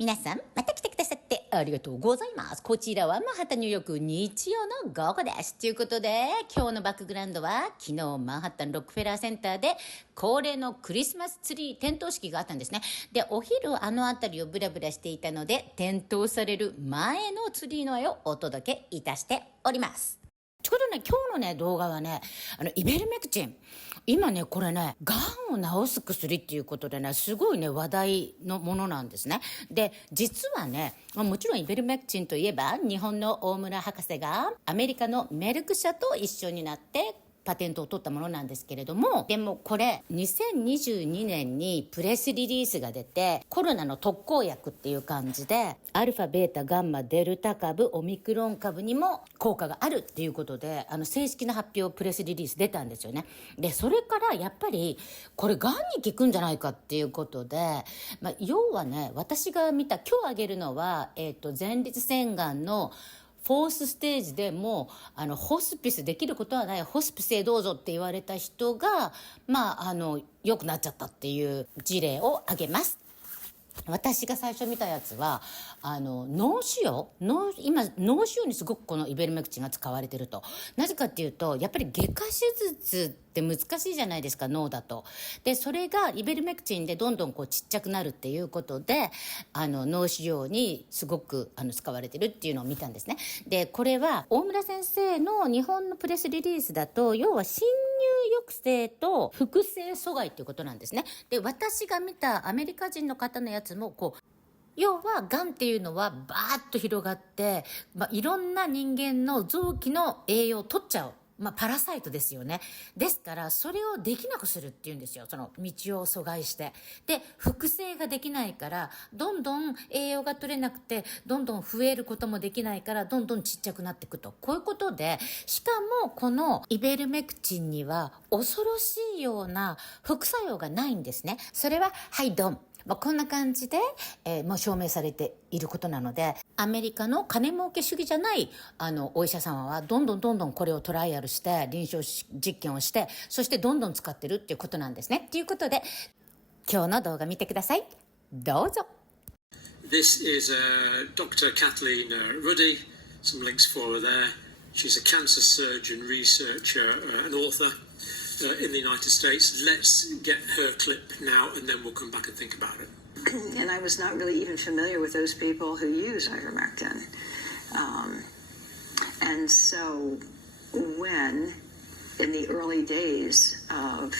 皆さん、また来てくださってありがとうございます。こちらはマンハッタンニューヨーク日曜の午後です。ということで、今日のバックグラウンドは、昨日マンハッタンロックフェラーセンターで恒例のクリスマスツリー点灯式があったんですね。で、お昼あの辺りをブラブラしていたので、点灯される前のツリーの絵をお届けいたしております。ちょうどね、今日のね、動画はね、イベルメクチン。今ね、これね、癌を治す薬っていうことでね、すごいね、話題のものなんですね。で、実はね、もちろんイベルメクチンといえば、日本の大村博士がアメリカのメルク社と一緒になって、パテントを取ったものなんですけれども、でもこれ2022年にプレスリリースが出て、コロナの特効薬っていう感じでアルファベータガンマデルタ株オミクロン株にも効果があるっていうことで、正式な発表プレスリリース出たんですよね。でそれからやっぱりこれガンに効くんじゃないかっていうことで、要はね、私が見た今日挙げるのは、前立腺がんのフォースステージでもホスピスできることはない、ホスピスへどうぞって言われた人が良くなっちゃったっていう事例を挙げます。私が最初見たやつは脳腫瘍今脳腫瘍にすごくこのイベルメクチンが使われてると。なぜかっていうと、やっぱり外科手術って難しいじゃないですか、脳だと。でそれがイベルメクチンでどんどんこうちっちゃくなるっていうことで脳腫瘍にすごく使われてるっていうのを見たんですね。でこれは大村先生の日本のプレスリリースだと、要は侵入抑制と複製阻害っていうことなんですね。で私が見たアメリカ人の方のやつも要はがんっていうのはバーッと広がって、いろんな人間の臓器の栄養を取っちゃう、パラサイトですよね。ですからそれをできなくするっていうんですよ。その道を阻害して、で複製ができないからどんどん栄養が取れなくて、どんどん増えることもできないからどんどんちっちゃくなっていくと。こういうことで、しかもこのイベルメクチンには恐ろしいような副作用がないんですね。それははいドン、こんな感じで、もう証明されていることなので、アメリカの金儲け主義じゃないお医者様はどんどんこれをトライアルして臨床実験をして、そしてどんどん使ってるっていうことなんですね。ということで今日の動画見てください。どうぞ。 This is Dr. Kathleen Ruddy. Some links for her there. She's a cancer surgeon, researcher, and author.In the United States. Let's get her clip now and then we'll come back and think about it. And I was not really even familiar with those people who use ivermectin. And so when, in the early days of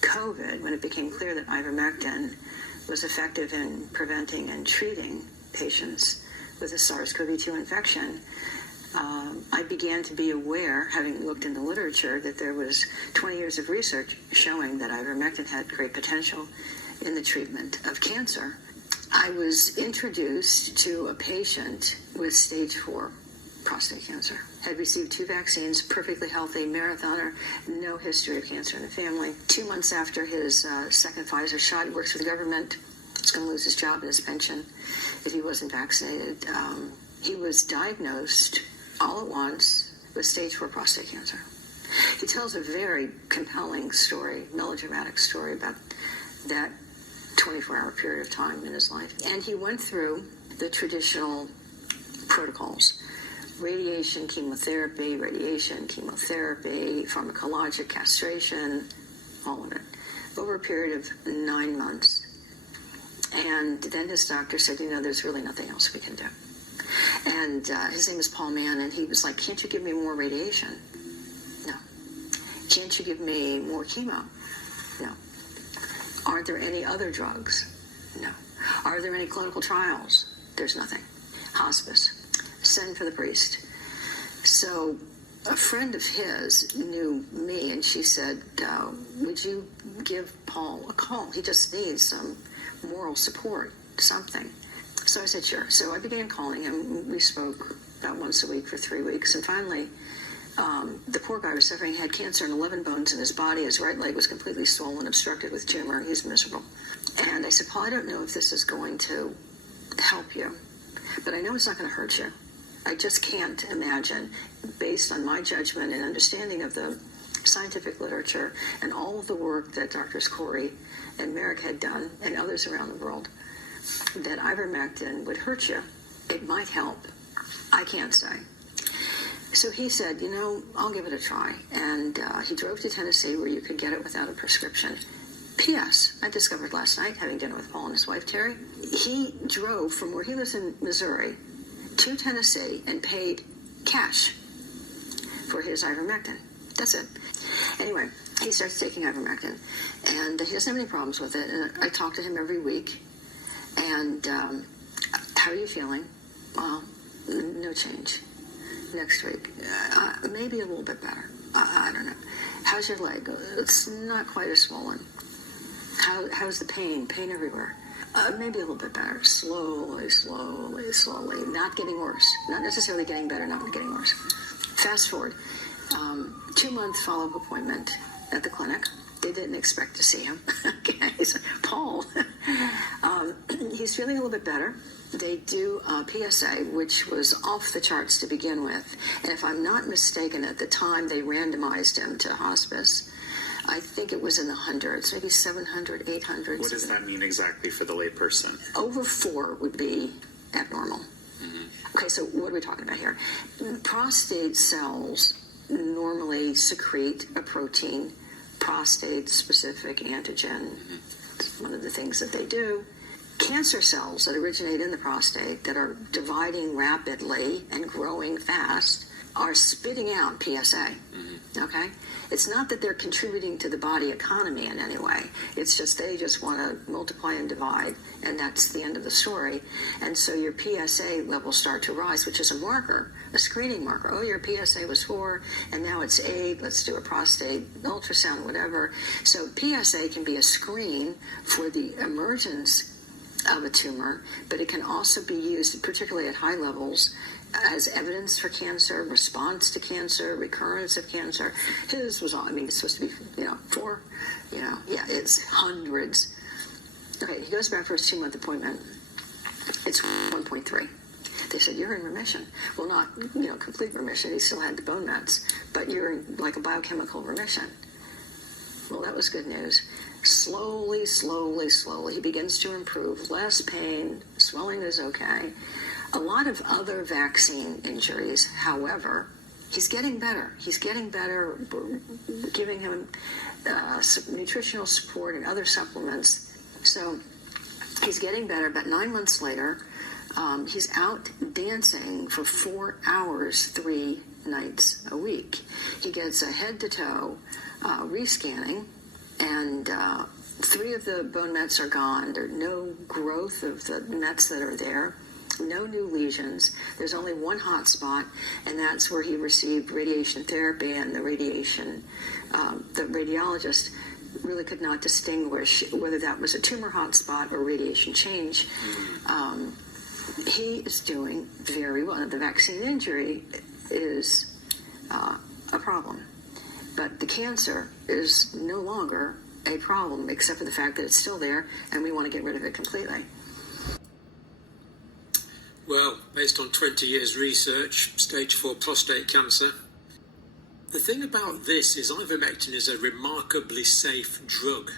COVID, when it became clear that ivermectin was effective in preventing and treating patients with a SARS-CoV-2 infection, I began to be aware, having looked in the literature, that there was 20 years of research showing that ivermectin had great potential in the treatment of cancer. I was introduced to a patient with stage 4 prostate cancer. Had received 2 vaccines, perfectly healthy, marathoner, no history of cancer in the family. 2 months after his second Pfizer shot, he works for the government. He's going to lose his job and his pension if he wasn't vaccinated. He was diagnosed all at once with stage 4 prostate cancer. He tells a very compelling story, melodramatic story about that 24-hour period of time in his life. And he went through the traditional protocols: radiation, chemotherapy, pharmacologic castration, all of it, over a period of 9 months. And then his doctor said, there's really nothing else we can do. And his name is Paul Mann, and he was like, can't you give me more radiation? No. Can't you give me more chemo? No. Aren't there any other drugs? No. Are there any clinical trials? There's nothing. Hospice. Send for the priest. So a friend of his knew me, and she said, would you give Paul a call? He just needs some moral support, something. So I said, sure. So I began calling him. We spoke about once a week for 3 weeks. And finally, the poor guy was suffering. He had cancer in 11 bones in his body. His right leg was completely swollen, obstructed with tumor. He's miserable. And I said, Paul, I don't know if this is going to help you, but I know it's not going to hurt you. I just can't imagine, based on my judgment and understanding of the scientific literature and all of the work that Drs. Corey and Merrick had done and others around the world, that ivermectin would hurt you. It might help. I can't say. So he said, I'll give it a try. And he drove to Tennessee where you could get it without a prescription. P.S. I discovered last night, having dinner with Paul and his wife, Terry, he drove from where he lives in Missouri to Tennessee and paid cash for his ivermectin. That's it. Anyway, he starts taking ivermectin, and he doesn't have any problems with it. And I talk to him every week. And how are you feeling? Well, no change. Next week, maybe a little bit better. I don't know. How's your leg? It's not quite as swollen. How's the pain? Pain everywhere. Maybe a little bit better. Slowly. Not getting worse. Not necessarily getting better, not getting worse. Fast forward. 2-month follow-up appointment at the clinic. They didn't expect to see him. Okay, so Paul, he's feeling a little bit better. They do PSA, which was off the charts to begin with. And if I'm not mistaken, at the time they randomized him to hospice, I think it was in the hundreds, maybe 700, 800. What does that mean exactly for the layperson? Over 4 would be abnormal. Mm-hmm. Okay, so what are we talking about here? Prostate cells normally secrete a protein, prostate-specific antigen. It's one of the things that they do. Cancer cells that originate in the prostate that are dividing rapidly and growing fast are spitting out PSA. Mm-hmm. Okay? It's not that they're contributing to the body economy in any way. It's just they just want to multiply and divide, and that's the end of the story. And so your PSA levels start to rise, which is a marker, a screening marker. Oh, your PSA was 4, and now it's 8. Let's do a prostate ultrasound, whatever. So PSA can be a screen for the emergence of a tumor, but it can also be used, particularly at high levels, as evidence for cancer, response to cancer, recurrence of cancer. His was, it's supposed to be, 4, it's hundreds. Okay, he goes back for his 2-month appointment. It's 1.3. They said, you're in remission. Well, not, complete remission. He still had the bone mets, but you're in like a biochemical remission. Well, that was good news. Slowly, he begins to improve. Less pain, swelling is okay. A lot of other vaccine injuries, however, he's getting better. We're giving him nutritional support and other supplements. So he's getting better. About 9 months later, he's out dancing for 4 hours, 3 nights a week. He gets a head-to-toe rescanning, and 3 of the bone mets are gone. There's no growth of the mets that are there. No new lesions. There's only one hot spot, and that's where he received radiation therapy, and the radiologist really could not distinguish whether that was a tumor hotspot or radiation change. He is doing very well. The vaccine injury is a problem, but the cancer is no longer a problem, except for the fact that it's still there, and we want to get rid of it completely. Well, based on 20 years research, stage 4 prostate cancer. The thing about this is ivermectin is a remarkably safe drug.